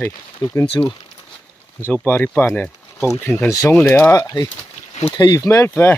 hey tu kin chu zo pari pa ne po thin kan song le a hey mu thei mel fe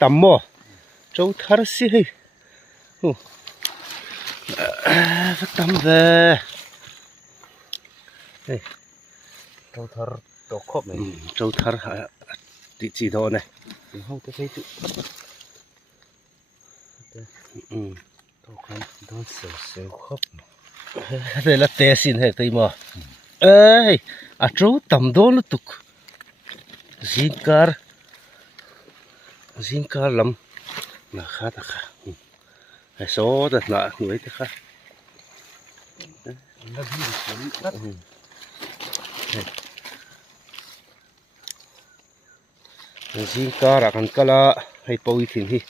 tam mo châu thar si hey tam ve hey châu thar to khop này châu thar ti chi do này không tôi thấy chữ to khăn đó sờ khop đây là tè xin hay tây mà ê à châu tầm đó nó tục zin car lắm là khá ta khá hay số thật là người thế khá zin car akan kala hay poi thin hi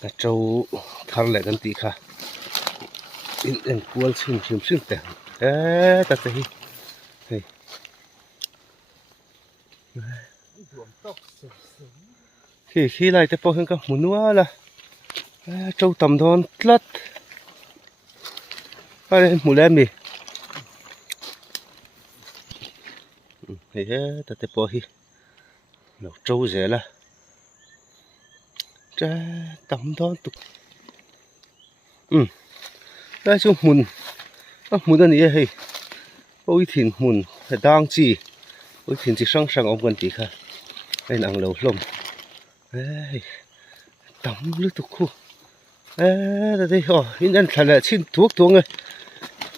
à châu thar lạiกันti khá in kual sim te ta te hi hey khi lại te po hen ka munwa la châu tầm thon tlat ai mulem mi hey ta te po hi no châu rẻ la cha tầm thon tục đây chung mun anh ấy hey ôi thìn mun đang chi ôi thìn chỉ sang ông gần tí kha đây là lẩu lồng đây tắm lướt tục khu đây in anh thật là xin thuốc tuông rồi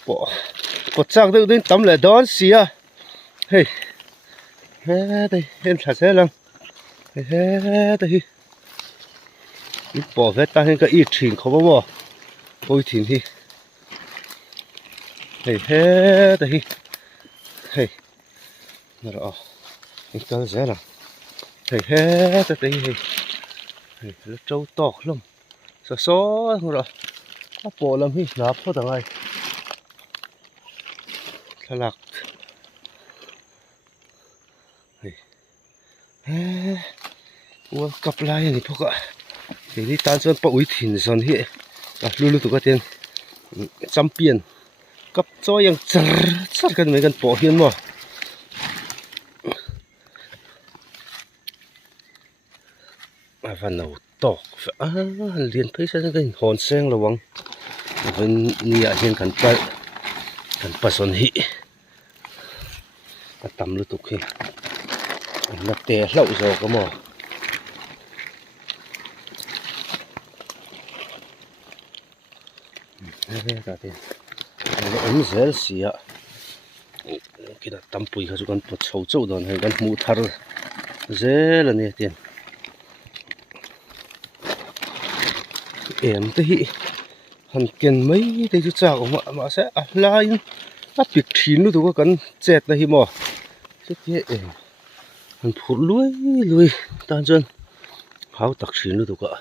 bỏ trang được đến tắm lại đón xì à hey đây em thật sẽ lắm đây bỏ vết ta hen cái ít thìn không bỏ ôi thìn hi hey đây hey rồi anh ta dễ là hey đây hey nó trâu to lắm số rồi nó bỏ làm hi nạp thôi thằng này thật lạc hey ua cặp lại này thôi cả thì đi tan chân bội thìn giòn hi lulu tụi cái tiền champion cấp cho yang chặt cái mấy con bỏ hiên mà phần đầu to liền thấy sao cái hòn sen là vắng vẫn nia hiên cần pa son hi tầm lưu tục hi nó tè lậu rồi có mò cái tiền nó ấm dễ xì ạ cái đó tắm bụi hay còn một sầu trâu đòn hay còn mù thar dễ là nè tiền em thấy hẳn kiên mấy đây chú chào mà sẽ lại việc chín luôn tụi con chẹt này mò chết thế hẳn phụt lưới tan chân háo tặc chín luôn tụi con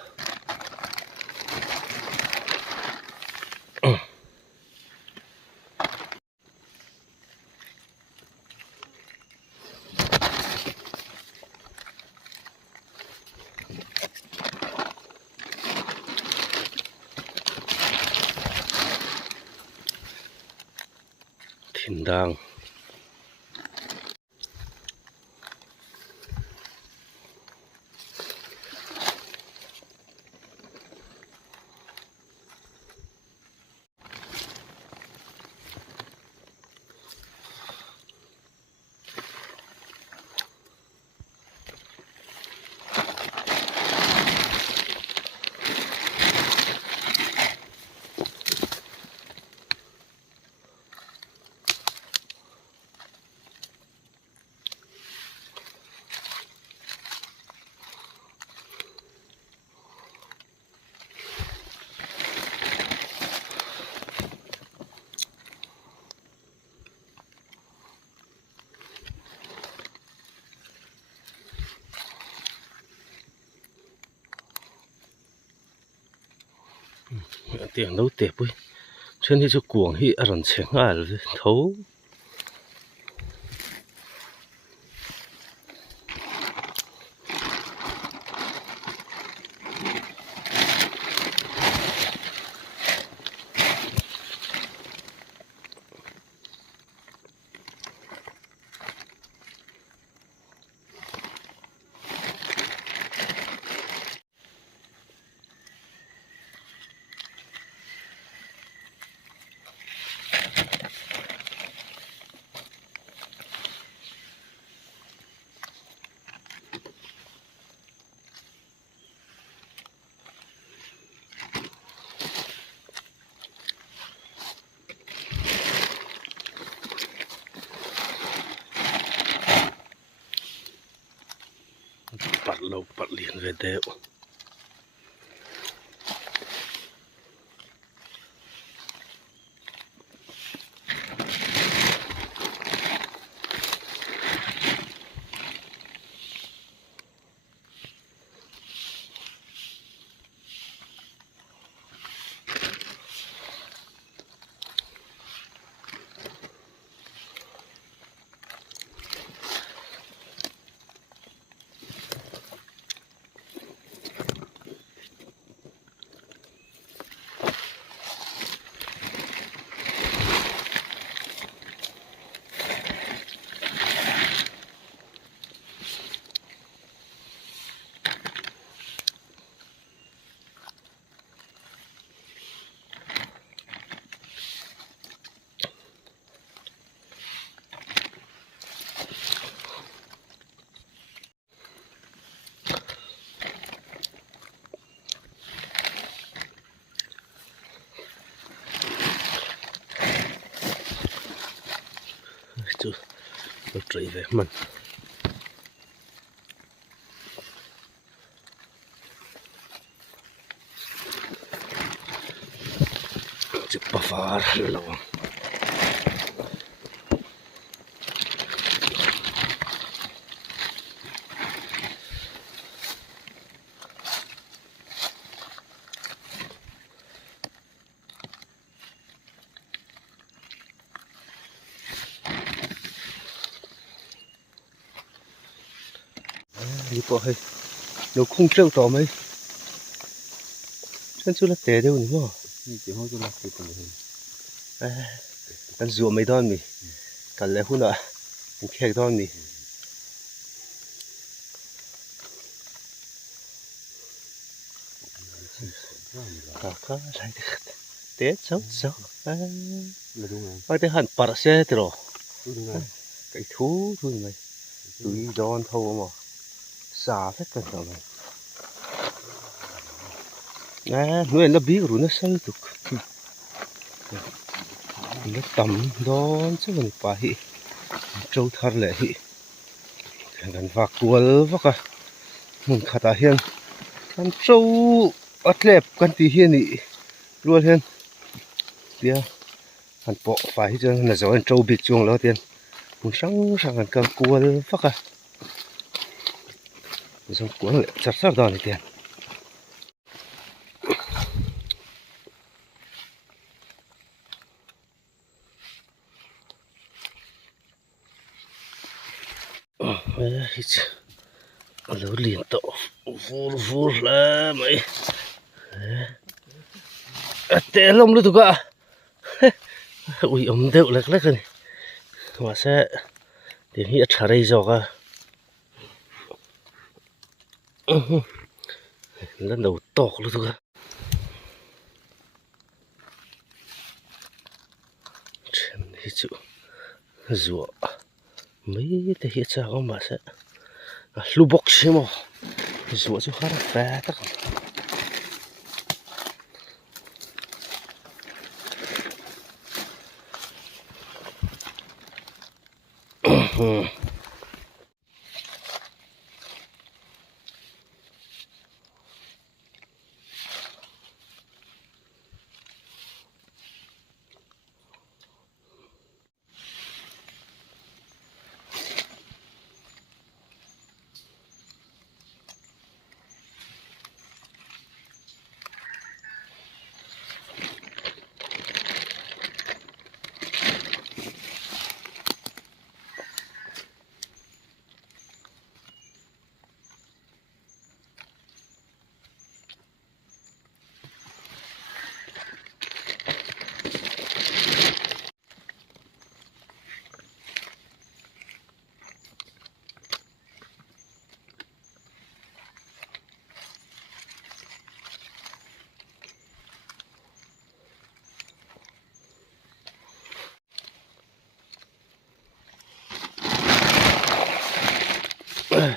thìn đang tiếng đâu tẹp ơi trên đây cho cuồng hi rần chén thấu ปัดเราปัดเลียนเลยเด้อจุรถไฟมันจะปะฟาร์ระวังนี่พอให้เราคุ้งเจ้าต่อไหมฉันช่วยละแต่เดียวนี่มั้งนี่จะห้องจะรักไปตรงนี้กันจั่วไม่ได้มีกันแล้วหุ่นอ่ะมันแค่ได้มีข้าใช่เด็ดเจ้าไปแต่หันปาร์เซ่ตรอไอ้ทูไหมตุยดอนเท่ามั้งสาเฟกันต่อไปนู่นแล้วบีกรู้นะสันตุกแล้วต่ำดอนจะมันไปเจ้าทาร์เลยกันฝากตัวแล้วก็มึงขัดอาเฮียนกันเจ้าอัดเล็บกันตีเฮียนี่รัวเฮียนเดี๋ยวกันปอกไฟจนน่าจะเป็นเจ้าบิ๊กจงแล้วเดี๋ยวมึงสั่งกันกลัวแล้วก็som går tjafsar då lite. Hit. Allo lento. Fur la mai. Te lom lu tu ka. Ui deu lek ni. Wa sa tin hi atharei zo ka. Lần đầu tọc luôn thôi chân thì chịu rùa mấy cái hiện ra không mà sẽ lu bọc xem mà rùa cho khá là phá tất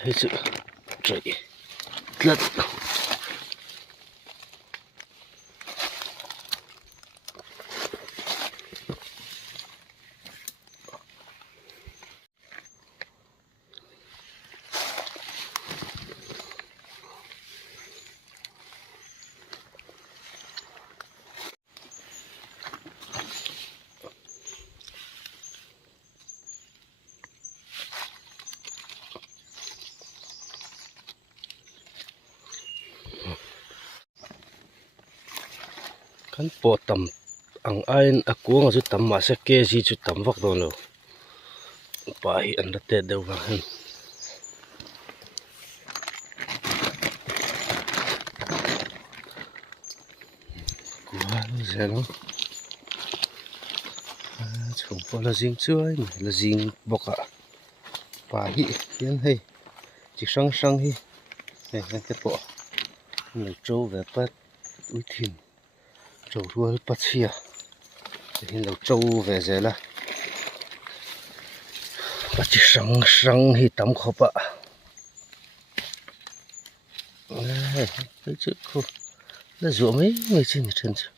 hết trời lật kan po tam ang ain akuang chu tam ma se ke ji chu tam vak don lo pa hi an da te deuh wa hen quá zelo chung po la jing chuai la jing boka pa hi hian hei chi sang sang hi hei ke po lo trâu ve pat ui thin trâu rual pachia hin lo trâu ve zela pachi sang sang hi tam khopa hei chu khu la zo mai mai chin chen chu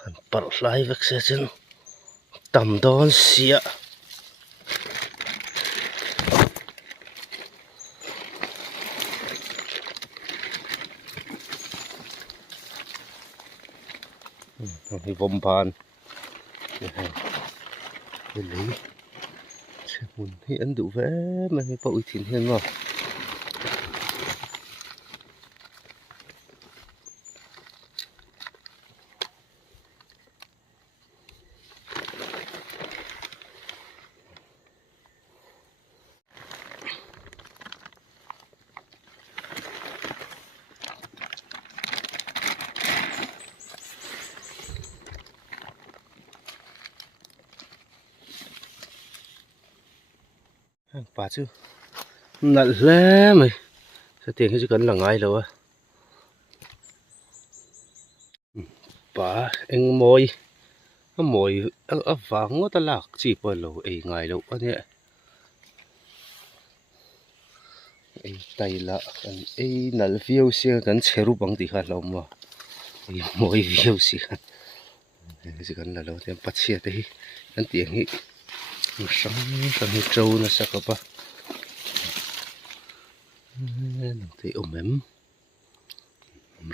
han par lai vek se chen tam don sia hi vom ban hi lấy se mun hi an du ve ma hi pa ui thin hian ma pa chu nal hle mai sa tiang hi chu kan langai lo a pa eng moi a moi a wang ta lak chi po lo ei ngai lo ane ei tai la kan ei nal viau sia kan cheru bang ti kha lo ma ei moi viau si khan chu kan la lo tem pachia te hi kan tiang hi sang sang hi trâu na sakapa nang te omem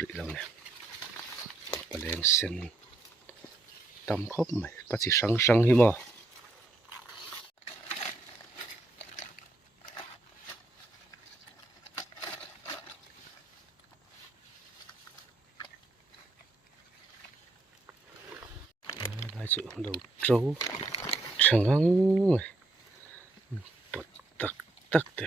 ri lo ne paleng sen tam khop mai pachi sang sang hi mo lai chu lo trâu changang mai pot tak tak te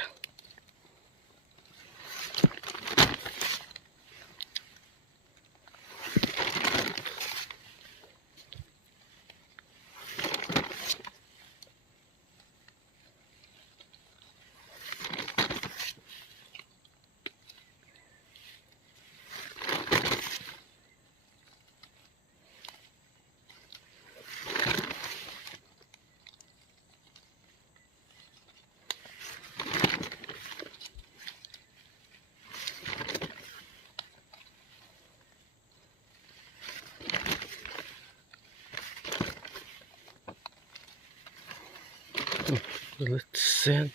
let's see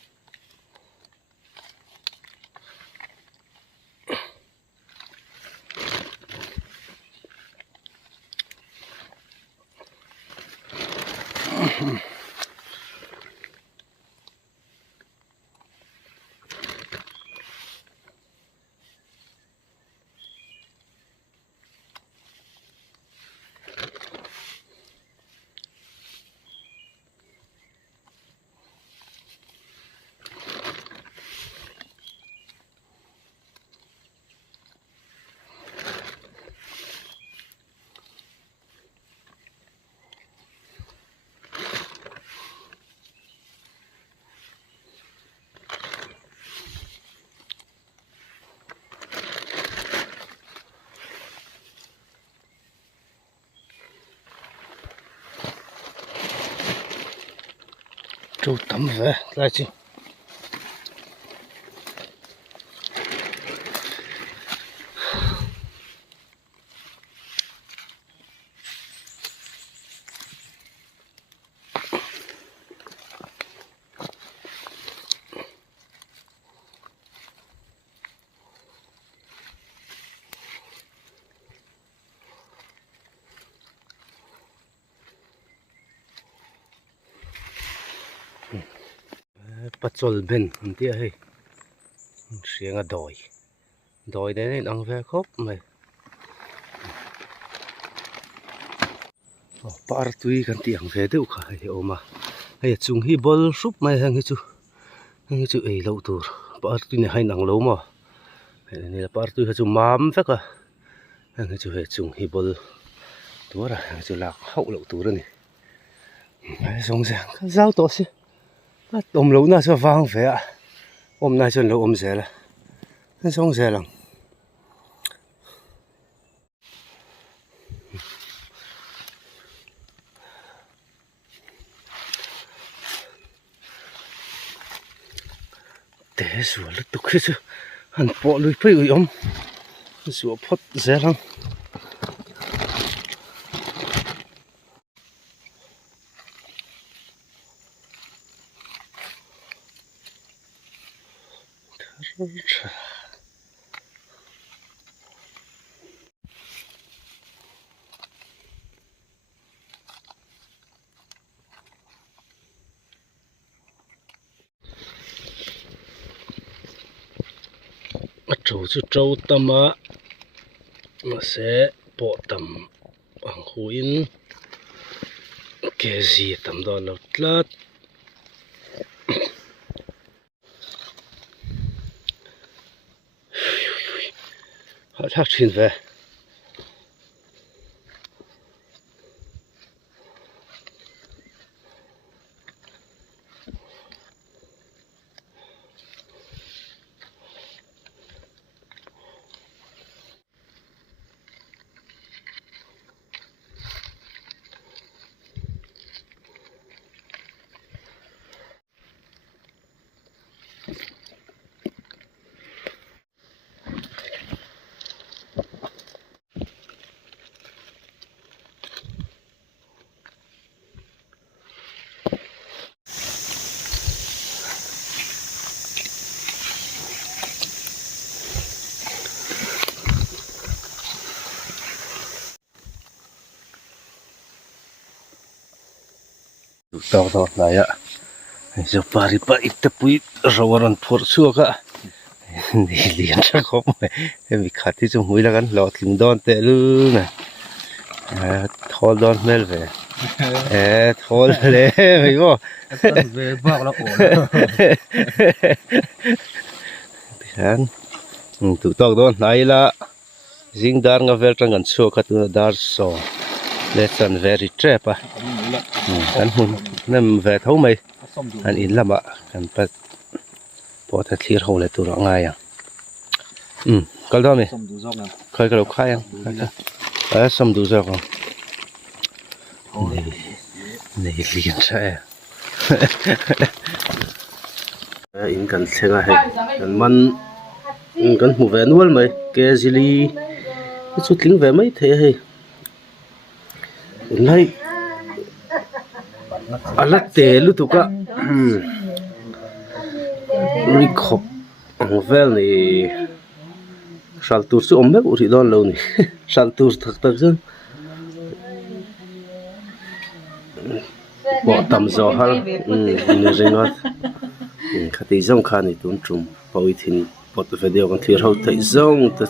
trâu tắm về lại chứ pachol ben antia hei rianga doi ดอยได้อังแวครบไหมปาร์ตุยกันที่อังแวเดียวค่ะโอมาให้จุงฮีบอลซุปไหมฮังฮิจูเอเลาตัวปาร์ตุยเนี่ยให้นังเลามานี่ละปาร์ตุยฮิจูมามเฟกะฮังฮิจูให้จุงฮีบอลตัวละฮังฮิจูลักเข้าเลาตัวนี่ไอ้สงสารก็เจ้าตัวสิอมเลาน่าจะฟังเฟียอมน่าจะเลาอมเสียละไอ้สงสารแต่สวนลุกตุกคือหันปอลุยไปอุ้ยอมสวนพดเสียลังโจตมะมาเสปอตำอังหุอินเกซีตำดอนลดลัดฮัทักชินเวต่อไหนอะจะปาริปะอิตปุยเราวันนั้นพอชัวก็นี่เรียนจะครบไหมมีขัดที่จมูกแล้วกันหลอดถึงดอนเตลูนะทอลดอนเมลเวทอลเลยไม่ก็เวบอกแล้วโอ้ฉันถูกต้องดอนไหนละจิงดาร์งเวลจังกันชัวก็ตัวดาร์โซlesson very trap อ่ะกันหุ่นนั่นเวทเขาไหมอันอินละมะกันปัดพอถ้าคลียร์เขาเลยตัวง่ายอ่ะก็ได้ไหมเคยกระโดดข้ายังสมดูจอกนี่เรียนใช่อินกันเสียงอะไรกันมันกันหูแหวนวัลไหมแกจิลีสุดลิงแหวนไม่เท่ให้ไล่อะไรเตะลุตุกะริคอบเวลนี่ชัลตูร์สุอมเบอุริดอนเลวนี่ชัลตูร์ทักจังบอกตำจอฮัลนี่เรื่องว่าขัดที่จงขานี่ตุนจุ่มพอวิธีปอดเฟเดียวกันที่เราที่จงตัว